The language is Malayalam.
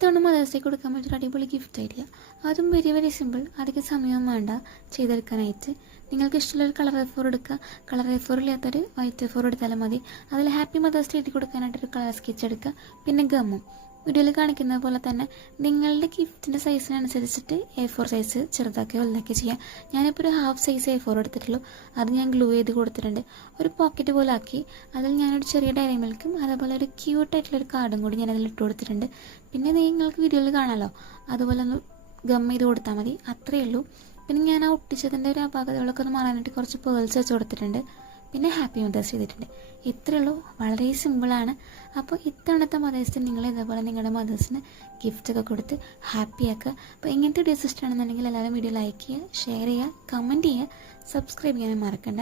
ഇത്തവണ മദേഴ്സ് ഡേ കൊടുക്കാൻ പറ്റിയൊരു അടിപൊളി ഗിഫ്റ്റ് ഐഡിയ. അതും വെരി വെരി സിമ്പിൾ, അധികം സമയം വേണ്ട ചെയ്തെടുക്കാനായിട്ട്. നിങ്ങൾക്ക് ഇഷ്ടമുള്ള ഒരു കളർ A4 എടുക്കുക. കളർ A4 ഇല്ലാത്തൊരു വൈറ്റ് A4 എടുത്താലും മതി. അതിൽ ഹാപ്പി മദേഴ്സ് ഡേ എഴുതി കൊടുക്കാനായിട്ടൊരു കളർ സ്കെച്ച് എടുക്കുക. പിന്നെ ഗമ്മും വീഡിയോയിൽ കാണിക്കുന്ന പോലെ തന്നെ നിങ്ങളുടെ ഗിഫ്റ്റിൻ്റെ സൈസിനനുസരിച്ചിട്ട് A4 സൈസ് ചെറുതാക്കുകയോ വലുതാക്കുകയോ ചെയ്യാം. ഞാനിപ്പോൾ ഒരു ഹാഫ് സൈസ് A4 എടുത്തിട്ടുള്ളൂ. അത് ഞാൻ ഗ്ലൂ ചെയ്ത് കൊടുത്തിട്ടുണ്ട്. ഒരു പോക്കറ്റ് പോലെ ആക്കി അതിൽ ഞാനൊരു ചെറിയ ഡയറി മിൽക്കും അതേപോലെ ഒരു ക്യൂട്ടായിട്ടുള്ളൊരു കാർഡും കൂടി ഞാനതിൽ ഇട്ട് കൊടുത്തിട്ടുണ്ട്. പിന്നെ നിങ്ങൾക്ക് വീഡിയോയിൽ കാണാമല്ലോ, അതുപോലെ ഒന്ന് ഗം ചെയ്ത് കൊടുത്താൽ മതി, അത്രയേ ഉള്ളൂ. പിന്നെ ഞാൻ ആ ഒട്ടിച്ചതിൻ്റെ ഒരു അപാകതകളൊക്കെ ഒന്ന് മാറാനായിട്ട് കുറച്ച് പേൾസ് വെച്ച് കൊടുത്തിട്ടുണ്ട്. പിന്നെ ഹാപ്പി മദേഴ്സ് ചെയ്തിട്ടുണ്ട്. ഇത്രയേ ഉള്ളൂ, വളരെ സിമ്പിളാണ്. അപ്പോൾ ഇത്തവണത്തെ മദേഴ്സിന് നിങ്ങൾ ഇതേപോലെ നിങ്ങളുടെ മദേഴ്സിന് ഗിഫ്റ്റൊക്കെ കൊടുത്ത് ഹാപ്പി ആക്കുക. അപ്പോൾ ഇങ്ങനത്തെ വീഡിയോസ് ഇഷ്ടമാണെന്നുണ്ടെങ്കിൽ എല്ലാവരും വീഡിയോ ലൈക്ക് ചെയ്യുക, ഷെയർ ചെയ്യുക, കമൻറ്റ് ചെയ്യുക, സബ്സ്ക്രൈബ് ചെയ്യാനും മറക്കണ്ട.